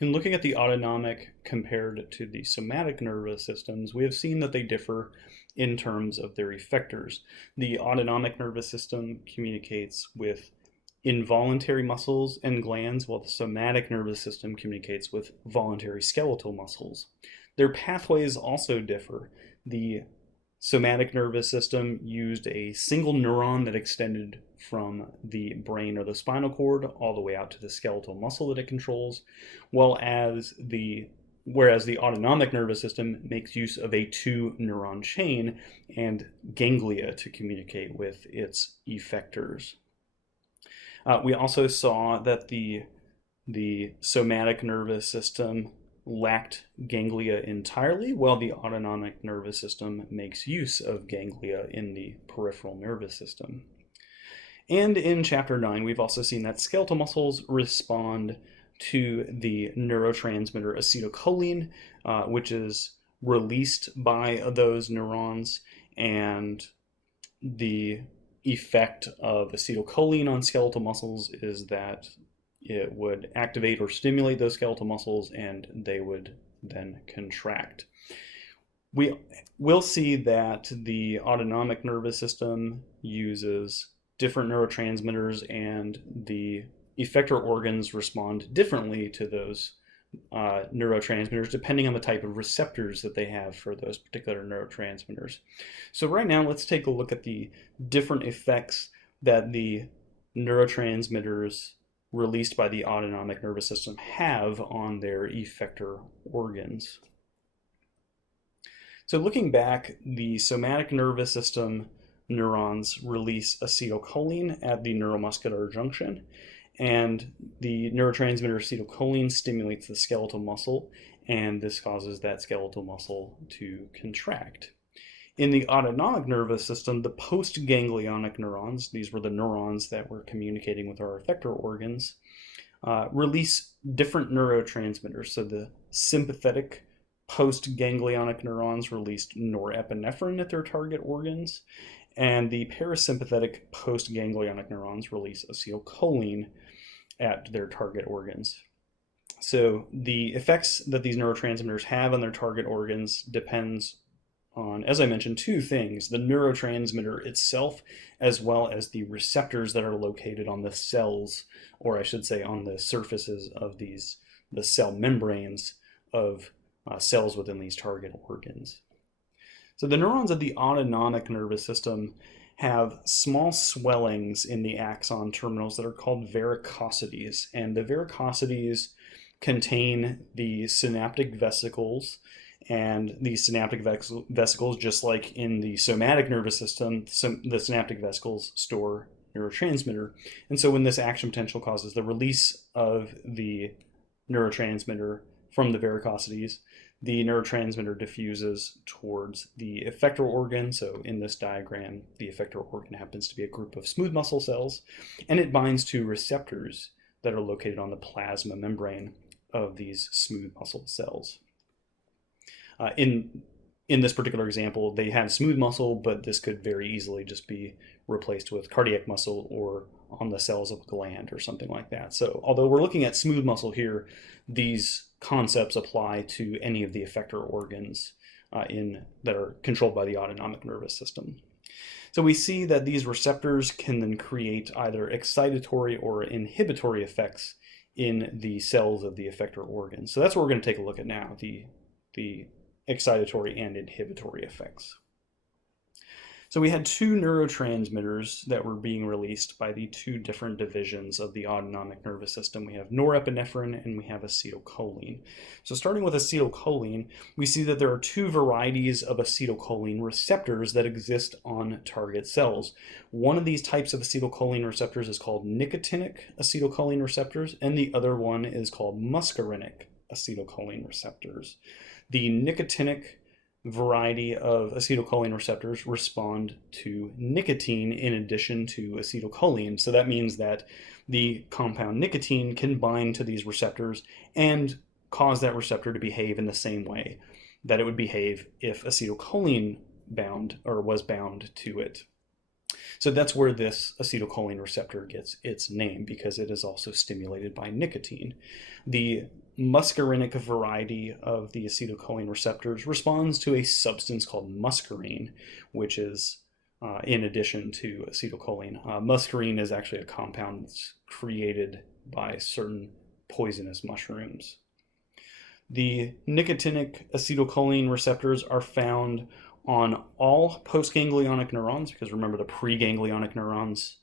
In looking at the autonomic compared to the somatic nervous systems, we have seen that they differ in terms of their effectors. The autonomic nervous system communicates with involuntary muscles and glands, while the somatic nervous system communicates with voluntary skeletal muscles. Their pathways also differ. The somatic nervous system used a single neuron that extended from the brain or the spinal cord all the way out to the skeletal muscle that it controls, whereas the autonomic nervous system makes use of a two neuron chain and ganglia to communicate with its effectors. We also saw that the somatic nervous system lacked ganglia entirely, while the autonomic nervous system makes use of ganglia in the peripheral nervous system. And in Chapter 9, we've also seen that skeletal muscles respond to the neurotransmitter acetylcholine, which is released by those neurons, and the effect of acetylcholine on skeletal muscles is that it would activate or stimulate those skeletal muscles and they would then contract. We will see that the autonomic nervous system uses different neurotransmitters and the effector organs respond differently to those neurotransmitters depending on the type of receptors that they have for those particular neurotransmitters. So right now let's take a look at the different effects that the neurotransmitters released by the autonomic nervous system have on their effector organs. So looking back, the somatic nervous system neurons release acetylcholine at the neuromuscular junction, and the neurotransmitter acetylcholine stimulates the skeletal muscle, and this causes that skeletal muscle to contract. In the autonomic nervous system, the postganglionic neurons, these were the neurons that were communicating with our effector organs, release different neurotransmitters. So the sympathetic postganglionic neurons released norepinephrine at their target organs, and the parasympathetic postganglionic neurons release acetylcholine at their target organs. So the effects that these neurotransmitters have on their target organs depends on, as I mentioned, two things: the neurotransmitter itself, as well as the receptors that are located on the cells, or I should say on the surfaces of the cell membranes of cells within these target organs. So the neurons of the autonomic nervous system have small swellings in the axon terminals that are called varicosities, and the varicosities contain the synaptic vesicles, and these synaptic vesicles, just like in the somatic nervous system, the synaptic vesicles store neurotransmitter. And so when this action potential causes the release of the neurotransmitter from the varicosities, the neurotransmitter diffuses towards the effector organ. So in this diagram, the effector organ happens to be a group of smooth muscle cells, and it binds to receptors that are located on the plasma membrane of these smooth muscle cells. In this particular example, they have smooth muscle, but this could very easily just be replaced with cardiac muscle or on the cells of a gland or something like that. So although we're looking at smooth muscle here, these concepts apply to any of the effector organs that are controlled by the autonomic nervous system. So we see that these receptors can then create either excitatory or inhibitory effects in the cells of the effector organs. So that's what we're going to take a look at now, the excitatory and inhibitory effects. So we had two neurotransmitters that were being released by the two different divisions of the autonomic nervous system. We have norepinephrine and we have acetylcholine. So starting with acetylcholine, we see that there are two varieties of acetylcholine receptors that exist on target cells. One of these types of acetylcholine receptors is called nicotinic acetylcholine receptors, and the other one is called muscarinic acetylcholine receptors. The nicotinic variety of acetylcholine receptors respond to nicotine in addition to acetylcholine. So that means that the compound nicotine can bind to these receptors and cause that receptor to behave in the same way that it would behave if acetylcholine was bound to it. So that's where this acetylcholine receptor gets its name, because it is also stimulated by nicotine. The muscarinic variety of the acetylcholine receptors responds to a substance called muscarine, which is in addition to acetylcholine. Muscarine is actually a compound that's created by certain poisonous mushrooms. The nicotinic acetylcholine receptors are found on all postganglionic neurons, because remember, the preganglionic neurons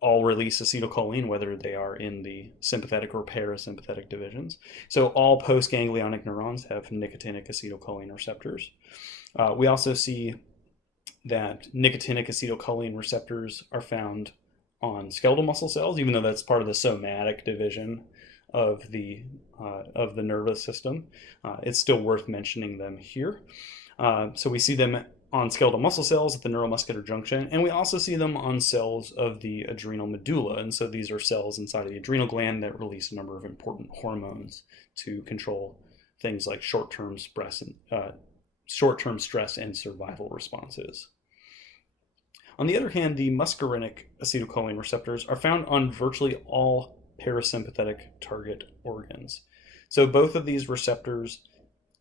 all release acetylcholine, whether they are in the sympathetic or parasympathetic divisions. So all postganglionic neurons have nicotinic acetylcholine receptors. We also see that nicotinic acetylcholine receptors are found on skeletal muscle cells, even though that's part of the somatic division of the nervous system. It's still worth mentioning them here. So we see them on skeletal muscle cells at the neuromuscular junction, and we also see them on cells of the adrenal medulla. And so these are cells inside of the adrenal gland that release a number of important hormones to control things like short-term stress and survival responses. On the other hand, the muscarinic acetylcholine receptors are found on virtually all parasympathetic target organs. So both of these receptors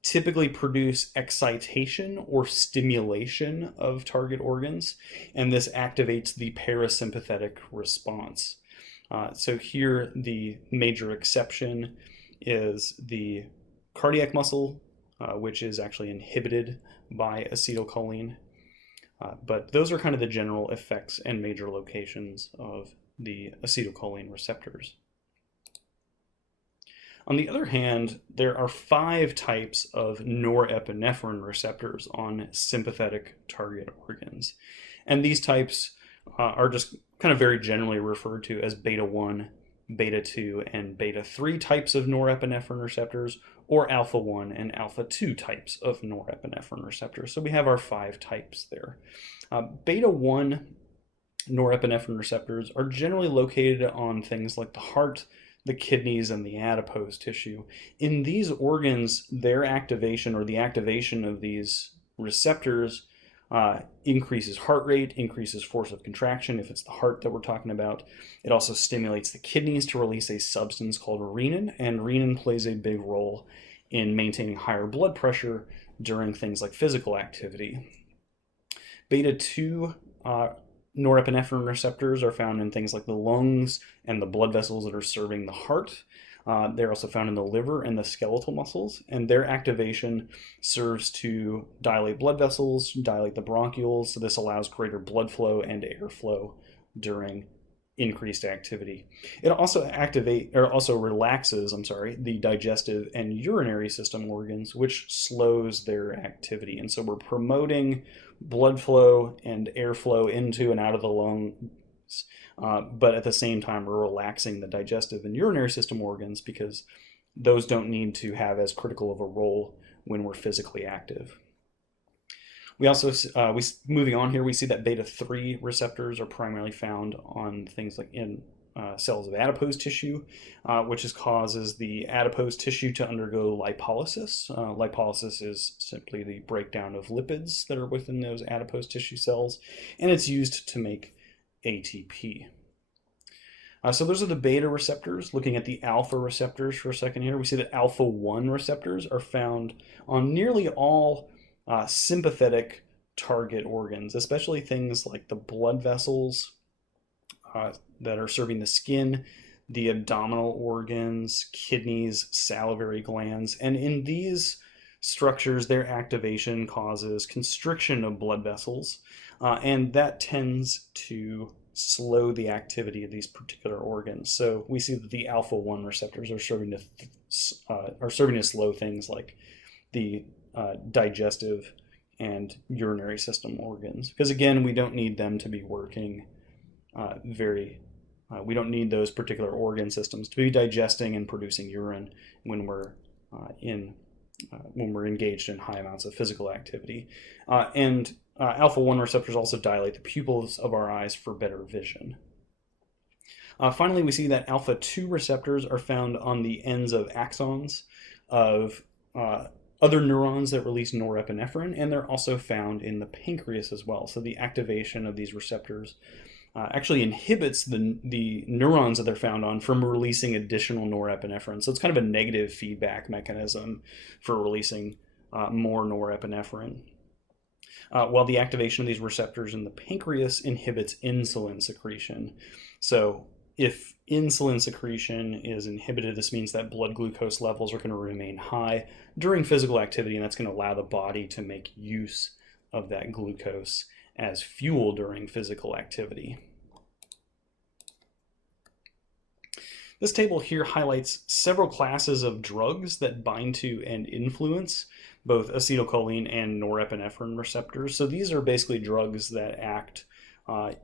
typically produce excitation or stimulation of target organs, and this activates the parasympathetic response. So here the major exception is the cardiac muscle, which is actually inhibited by acetylcholine. But those are kind of the general effects and major locations of the acetylcholine receptors. On the other hand, there are 5 types of norepinephrine receptors on sympathetic target organs. And these types are just kind of very generally referred to as beta 1, beta 2, and beta 3 types of norepinephrine receptors, or alpha 1 and alpha 2 types of norepinephrine receptors. So we have our 5 types there. Beta 1 norepinephrine receptors are generally located on things like the heart, the kidneys, and the adipose tissue. In these organs, their activation or the activation of these receptors increases heart rate, increases force of contraction if it's the heart that we're talking about. It also stimulates the kidneys to release a substance called renin, and renin plays a big role in maintaining higher blood pressure during things like physical activity. Beta 2 norepinephrine receptors are found in things like the lungs and the blood vessels that are serving the heart. They're also found in the liver and the skeletal muscles, and their activation serves to dilate blood vessels, dilate the bronchioles, so this allows greater blood flow and airflow during increased activity. It also relaxes the digestive and urinary system organs, which slows their activity. And so we're promoting blood flow and airflow into and out of the lungs, but at the same time we're relaxing the digestive and urinary system organs because those don't need to have as critical of a role when we're physically active. We also, moving on here, we see that beta 3 receptors are primarily found on things like in cells of adipose tissue, which causes the adipose tissue to undergo lipolysis. Lipolysis is simply the breakdown of lipids that are within those adipose tissue cells, and it's used to make ATP. So those are the beta receptors. Looking at the alpha receptors for a second here, we see that alpha 1 receptors are found on nearly all sympathetic target organs, especially things like the blood vessels that are serving the skin, the abdominal organs, kidneys, salivary glands. And in these structures, their activation causes constriction of blood vessels, and that tends to slow the activity of these particular organs. So we see that the alpha 1 receptors are serving to slow things like the digestive and urinary system organs, because again, we don't need them to be working we don't need those particular organ systems to be digesting and producing urine when we're engaged in high amounts of physical activity. And alpha 1 receptors also dilate the pupils of our eyes for better vision. Finally, we see that alpha 2 receptors are found on the ends of axons of other neurons that release norepinephrine, and they're also found in the pancreas as well. So the activation of these receptors actually inhibits the neurons that they're found on from releasing additional norepinephrine. So it's kind of a negative feedback mechanism for releasing more norepinephrine. While the activation of these receptors in the pancreas inhibits insulin secretion. So if insulin secretion is inhibited, this means that blood glucose levels are going to remain high during physical activity, and that's going to allow the body to make use of that glucose as fuel during physical activity. This table here highlights several classes of drugs that bind to and influence both acetylcholine and norepinephrine receptors. So these are basically drugs that act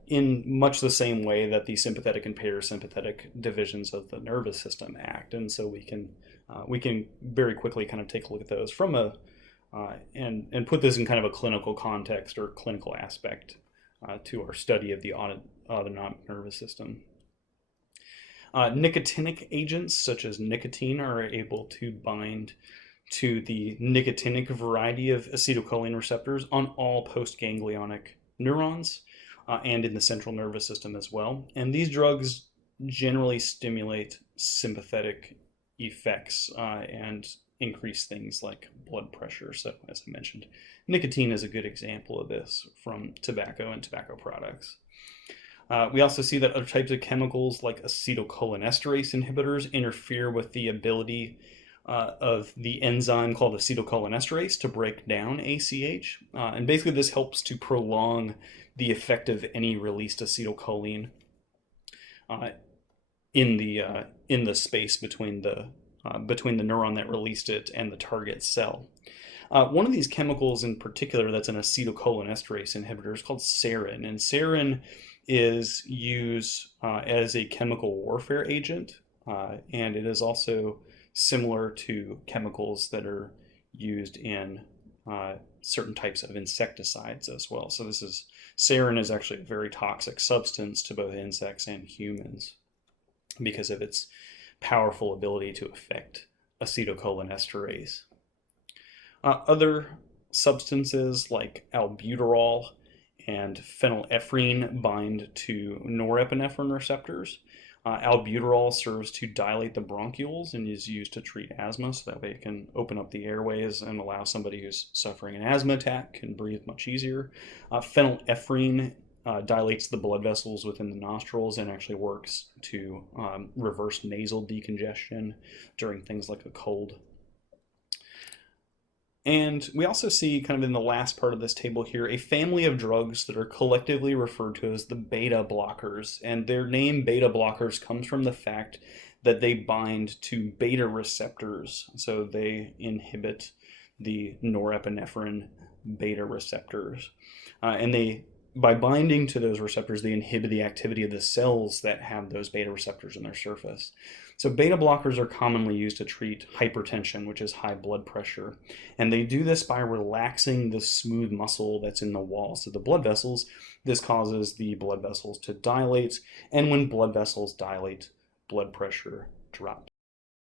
in much the same way that the sympathetic and parasympathetic divisions of the nervous system act. And so we can very quickly kind of take a look at those from and put this in kind of a clinical context or clinical aspect to our study of the autonomic nervous system. Nicotinic agents such as nicotine are able to bind to the nicotinic variety of acetylcholine receptors on all postganglionic neurons and in the central nervous system as well. And these drugs generally stimulate sympathetic effects and increase things like blood pressure. So as I mentioned, nicotine is a good example of this from tobacco and tobacco products. We also see that other types of chemicals like acetylcholinesterase inhibitors interfere with the ability of the enzyme called acetylcholinesterase to break down ACH. And basically this helps to prolong the effect of any released acetylcholine in the space between the neuron that released it and the target cell. One of these chemicals in particular that's an acetylcholinesterase inhibitor is called sarin, and sarin is used as a chemical warfare agent, and it is also similar to chemicals that are used in certain types of insecticides as well. So sarin is actually a very toxic substance to both insects and humans because of its powerful ability to affect acetylcholinesterase. Other substances like albuterol and phenylephrine bind to norepinephrine receptors. Albuterol serves to dilate the bronchioles and is used to treat asthma, so that way it can open up the airways and allow somebody who's suffering an asthma attack can breathe much easier. Phenylephrine dilates the blood vessels within the nostrils and actually works to reverse nasal decongestion during things like a cold. And we also see kind of in the last part of this table here a family of drugs that are collectively referred to as the beta blockers. And their name beta blockers comes from the fact that they bind to beta receptors. So they inhibit the norepinephrine beta receptors. By binding to those receptors, they inhibit the activity of the cells that have those beta receptors in their surface. So beta blockers are commonly used to treat hypertension, which is high blood pressure. And they do this by relaxing the smooth muscle that's in the walls of the blood vessels. This causes the blood vessels to dilate. And when blood vessels dilate, blood pressure drops.